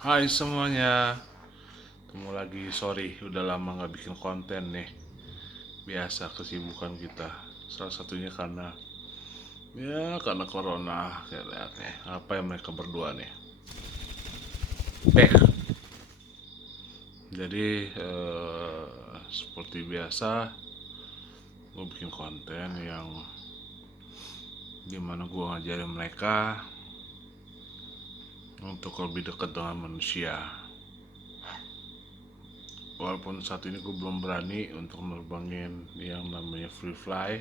Hai semuanya, ketemu lagi. Sorry, udah lama nggak bikin konten nih. Biasa kesibukan kita. Salah satunya karena corona. Kayak lihat nih, apa yang mereka berdua nih. Back. Jadi seperti biasa, gue bikin konten yang dimana gue ngajarin mereka untuk lebih dekat dengan manusia. Walaupun saat ini gue belum berani untuk nerbangin yang namanya free fly,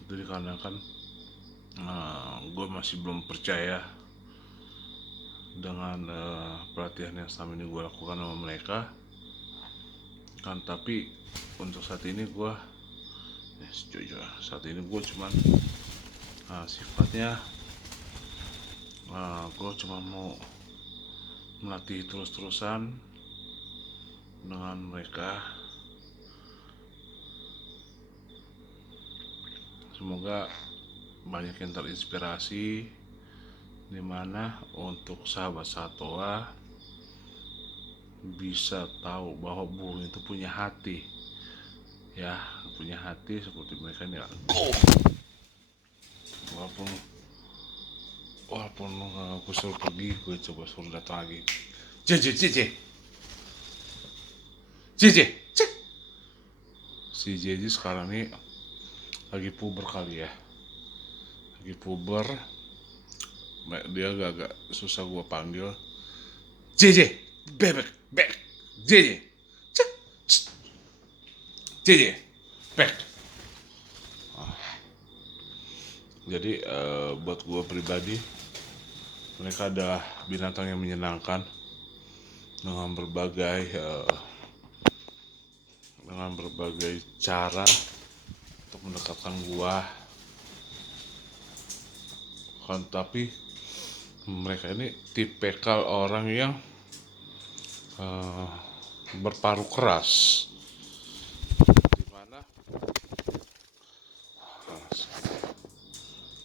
itu dikarenakan gue masih belum percaya dengan pelatihan yang selama ini gue lakukan sama mereka kan. Tapi untuk saat ini gue jujur, saat ini gue cuman sifatnya gue cuma mau melatih terus-terusan dengan mereka. Semoga banyak yang terinspirasi, dimana untuk sahabat satwa bisa tahu bahwa burung itu punya hati, ya, punya hati seperti mereka nih. walaupun walaupun aku suruh pergi, gue coba suruh datang lagi. JJ JJ JJ cek. Si JJ sekarang nih lagi puber kali ya, lagi puber. Dia agak susah gue panggil. JJ bebek bek. JJ cek. JJ bek. Jadi buat gue pribadi, mereka adalah binatang yang menyenangkan dengan berbagai cara untuk mendekatkan gua kan. Tapi mereka ini tipikal orang yang uh, berparu keras, dimana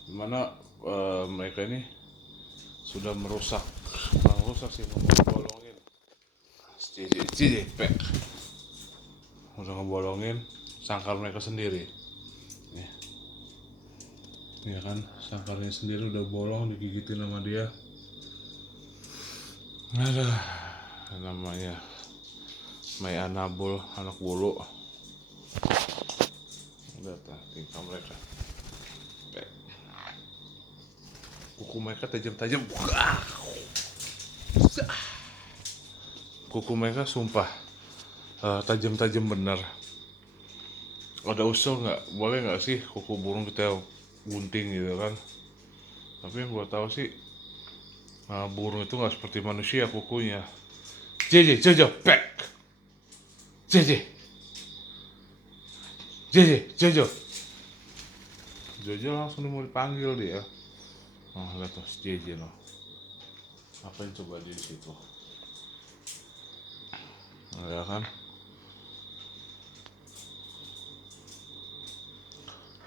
dimana mereka ini sudah merusak sih, ngebolongin cici pek, udah ngebolongin sangkar mereka sendiri nih. Ya kan, sangkarnya sendiri udah bolong, digigitin sama dia. Ada namanya Mai Anabul, anak bulu. Udah tingkah mereka. Kuku mereka tajam-tajam. Kuku mereka sumpah tajam-tajam bener. Ada usul nggak? Boleh nggak sih kuku burung kita gunting gitu kan? Tapi yang gue tahu sih burung itu nggak seperti manusia kukunya. JJ, Jojo, back. JJ, JJ, Jojo. Jojo langsung mau dipanggil dia. Oh, lihat tuh JJ loh. Apa yang coba di situ? Ya kan?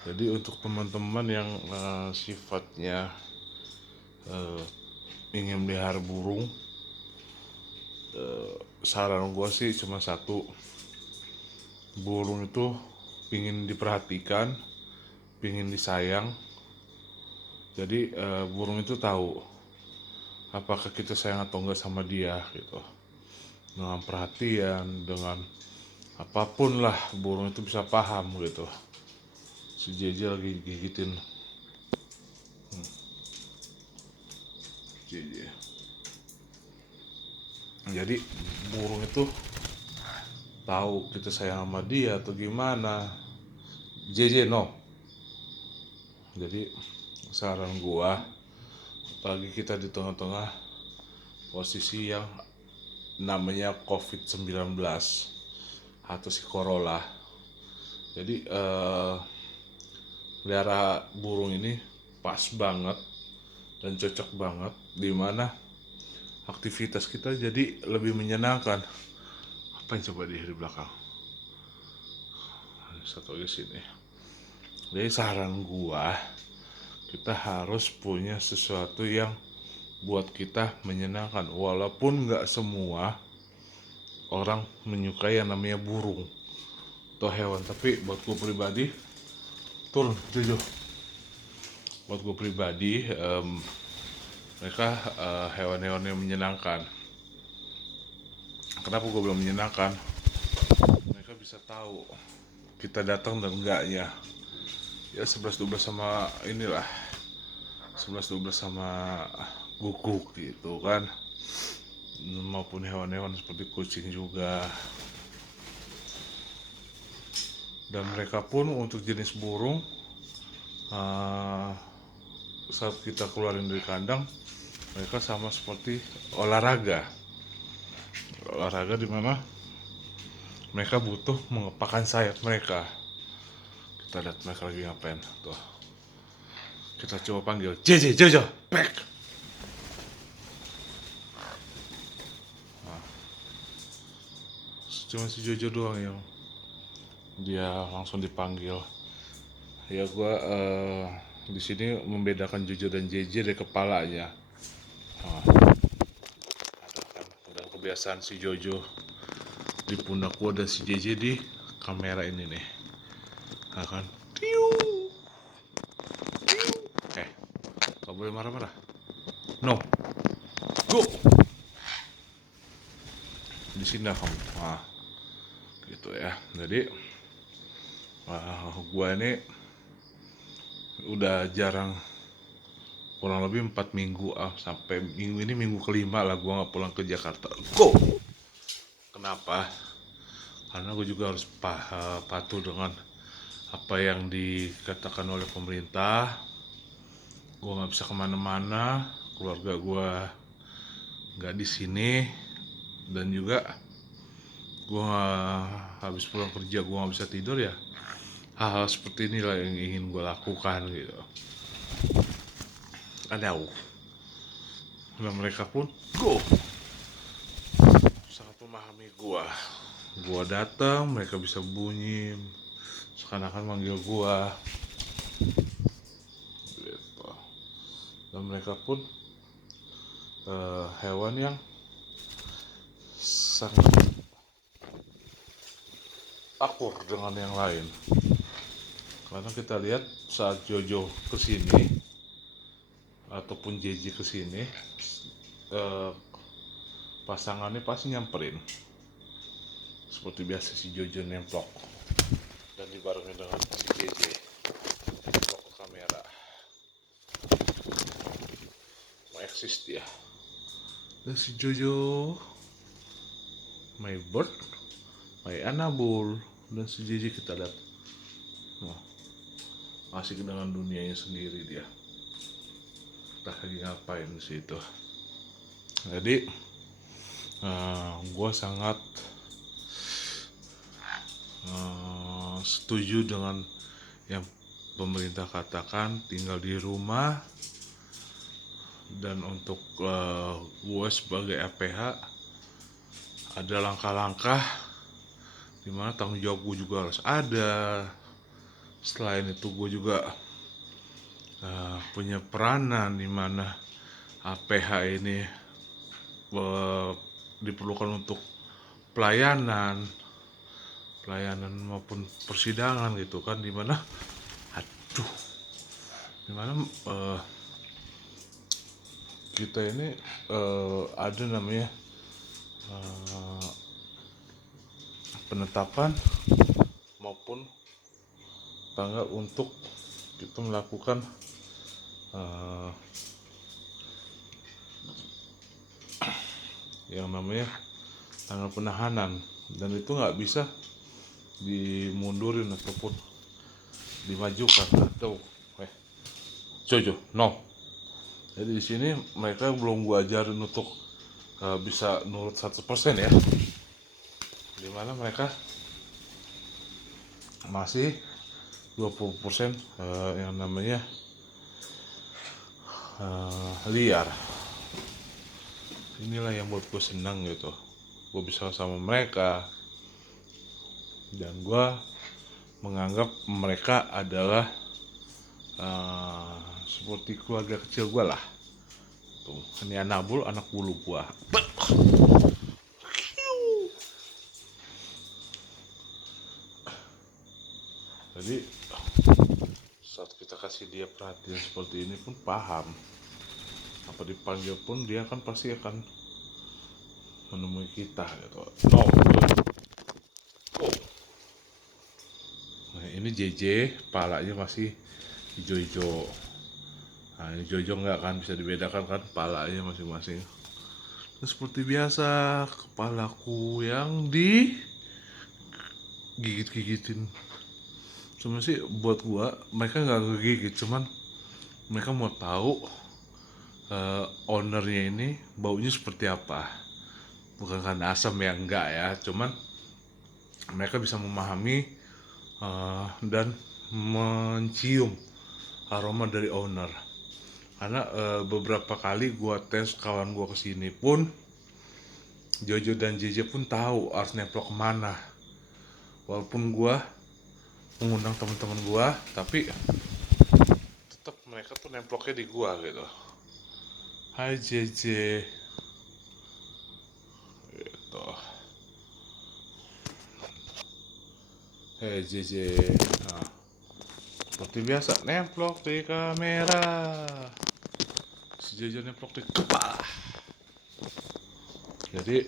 Jadi untuk teman-teman yang sifatnya ingin melihara burung, saran gue sih cuma satu. Burung itu pingin diperhatikan, pingin disayang. Jadi burung itu tahu apakah kita sayang atau enggak sama dia gitu. Dengan perhatian, dengan apapun lah, burung itu bisa paham gitu. Si JJ lagi gigitin JJ. Jadi burung itu tahu kita sayang sama dia atau gimana. JJ no. Jadi saran gua, apalagi kita di tengah-tengah posisi yang namanya COVID-19 atau si Corolla. Jadi pelihara burung ini pas banget dan cocok banget, dimana aktivitas kita jadi lebih menyenangkan. Apa yang coba di belakang? Satu lagi sini. Jadi saran gua, kita harus punya sesuatu yang buat kita menyenangkan, walaupun nggak semua orang menyukai yang namanya burung atau hewan. Tapi buat gue pribadi, turun jujur, buat gue pribadi mereka hewan-hewan yang menyenangkan. Kenapa gue bilang menyenangkan? Mereka bisa tahu kita datang dan enggaknya. Ya 11-12 sama inilah, 11-12 sama guguk gitu kan, maupun hewan-hewan seperti kucing juga. Dan mereka pun untuk jenis burung, saat kita keluarin dari kandang, mereka sama seperti olahraga di mana mereka butuh mengepakkan sayap mereka. Kita lihat mereka lagi ngapain tuh. Kita coba panggil JJ Jojo back. Cuma si Jojo doang yang dia langsung dipanggil. Ya gue di sini membedakan Jojo dan JJ dari kepalanya. Udah kebiasaan si Jojo di pundak gue dan si JJ di kamera ini nih. Kan? Gak boleh marah-marah. No, go. Di sini kamu. Gitu ya. Jadi gue ini udah jarang, kurang lebih 4 minggu sampai minggu ini minggu kelima lah gue nggak pulang ke Jakarta. Go. Kenapa? Karena gue juga harus patuh dengan apa yang dikatakan oleh pemerintah. Gue nggak bisa kemana-mana, keluarga gue nggak di sini, dan juga gue habis pulang kerja gue nggak bisa tidur ya. Hal-hal seperti inilah yang ingin gue lakukan gitu. Dan mereka pun go sangat memahami gue. Gue datang, mereka bisa bunyi seakan-akan manggil gue gitu. Dan mereka pun hewan yang sangat akur dengan yang lain. Karena kita lihat saat Jojo kesini ataupun JJ kesini, pasangannya pasti nyamperin. Seperti biasa si Jojo nemplok dan dibarengi dengan si JJ nemplok ke kamera. Mau eksis dia. Dan si Jojo, my bird, my Annabelle, dan si JJ kita lihat asik dengan dunianya sendiri dia. Entah lagi ngapain di situ. Jadi gue sangat setuju dengan yang pemerintah katakan tinggal di rumah. Dan untuk gue sebagai APH ada langkah-langkah dimana tanggung jawab gue juga harus ada. Selain itu gue juga punya peranan dimana APH ini diperlukan untuk pelayanan maupun persidangan gitu kan, dimana kita ini ada namanya penetapan maupun tanggal untuk kita melakukan yang namanya tanggal penahanan, dan itu nggak bisa dimundurin ataupun dimajukan atau Jojo no. Jadi di sini mereka belum gua ajarin untuk bisa nurut 100% ya, dimana mereka masih 20% yang namanya liar. Inilah yang buat gue senang gitu, gue bisa sama mereka dan gue menganggap mereka adalah seperti keluarga kecil gue lah. tuh ini Anabul, anak bulu gua. Jadi saat kita kasih dia perhatian seperti ini pun paham, apa dipanggil pun dia kan pasti akan menemui kita gitu. No, oh. Nah, ini JJ, palanya masih hijau-hijau. Nah, ini Jojo nggak kan bisa dibedakan kan palanya masing-masing. Nah, seperti biasa kepalaku yang digigit-gigitin. Cuma sih buat gua mereka nggak ngegigit, cuman mereka mau tahu ownernya ini baunya seperti apa. Bukan karena asam ya, enggak ya, cuman mereka bisa memahami dan mencium aroma dari owner. Karena beberapa kali gua tes kawan gua kesini pun Jojo dan JJ pun tahu harus nemplok kemana. Walaupun gua mengundang teman-teman gua, tapi tetap mereka tuh nemploknya di gua gitu. Hai JJ, gitu. Hai JJ, nah, seperti biasa nemplok di kamera. Si JJ nemplok di kepala. Jadi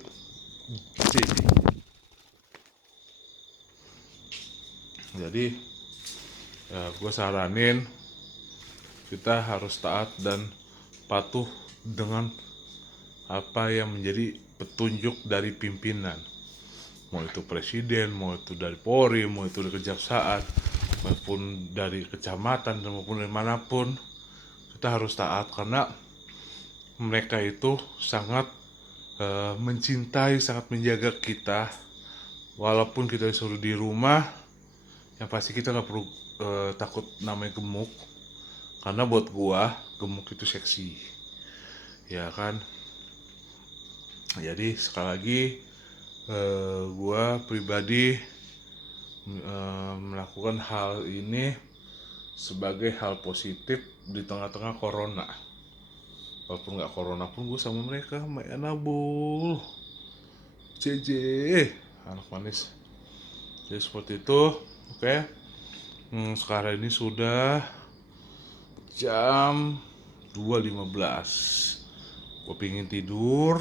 JJ. Jadi gue saranin kita harus taat dan patuh dengan apa yang menjadi petunjuk dari pimpinan, mau itu presiden, mau itu dari Polri, mau itu dari kejaksaan, maupun dari kecamatan, maupun dari manapun, kita harus taat karena mereka itu sangat mencintai, sangat menjaga kita. Walaupun kita disuruh di rumah, yang pasti kita nggak perlu takut namanya gemuk, karena buat gua gemuk itu seksi, ya kan. Jadi sekali lagi gua pribadi melakukan hal ini sebagai hal positif di tengah-tengah corona. Walaupun nggak corona pun gue sama mereka, sama Anabul, JJ, anak manis. Jadi seperti itu. Oke. Sekarang ini sudah jam 2.15. Gue pingin tidur.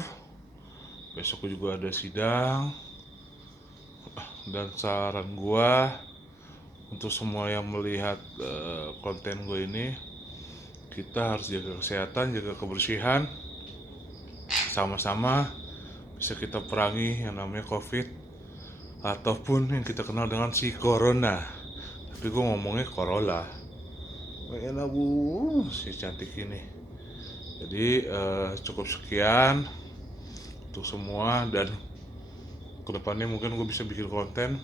Besok juga ada sidang. Dan saran gue untuk semua yang melihat konten gue ini, kita harus jaga kesehatan, jaga kebersihan, sama-sama bisa kita perangi yang namanya COVID ataupun yang kita kenal dengan si Corona. Tapi gue ngomongnya Corolla. Enak bu, si cantik ini. Jadi cukup sekian untuk semua, dan kedepannya mungkin gue bisa bikin konten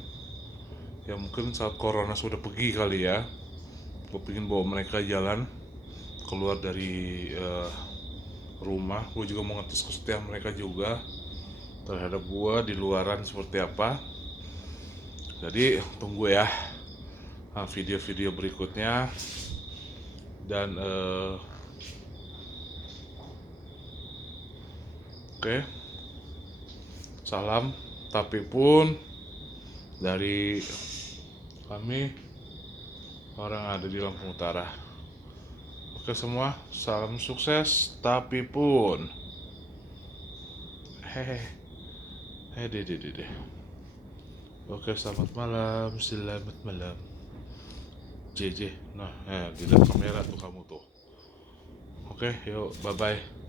ya mungkin saat Corona sudah pergi kali ya. Gue pengen bawa mereka jalan keluar dari rumah. Gue juga mau ngetes kesetiaan mereka juga terhadap gue di luaran seperti apa. Jadi tunggu ya video-video berikutnya. Dan oke. Salam tapi pun dari kami orang ada di Lampung Utara. Oke semua, salam sukses tapi pun. Hehehe deh. Oke, selamat malam. JJ. Nah, gila kamera tuh kamu tuh. Oke, yuk, bye-bye.